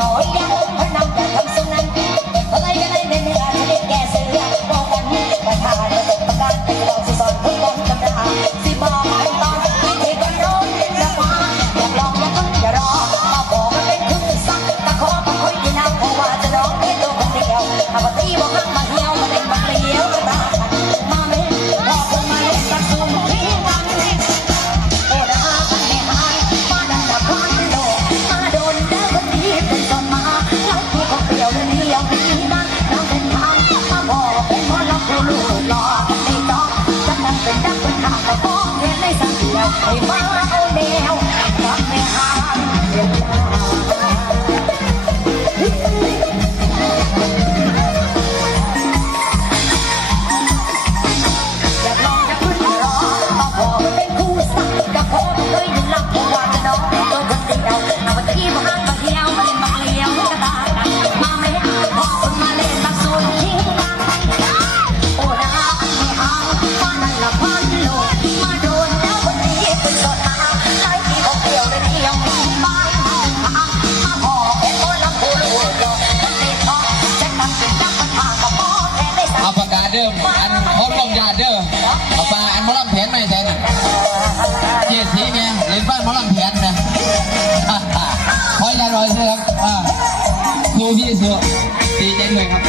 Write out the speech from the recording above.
Pero 红包 เดิมอันพร้อมลงยาเดิมเอาปอันพร้อมแผนไม่เช่นเจี๊ยสีแม่เล่นบ้านพร้อมแผนนะพอยาลอยใช่ครับครูพี่สุตีเจด้วยครับ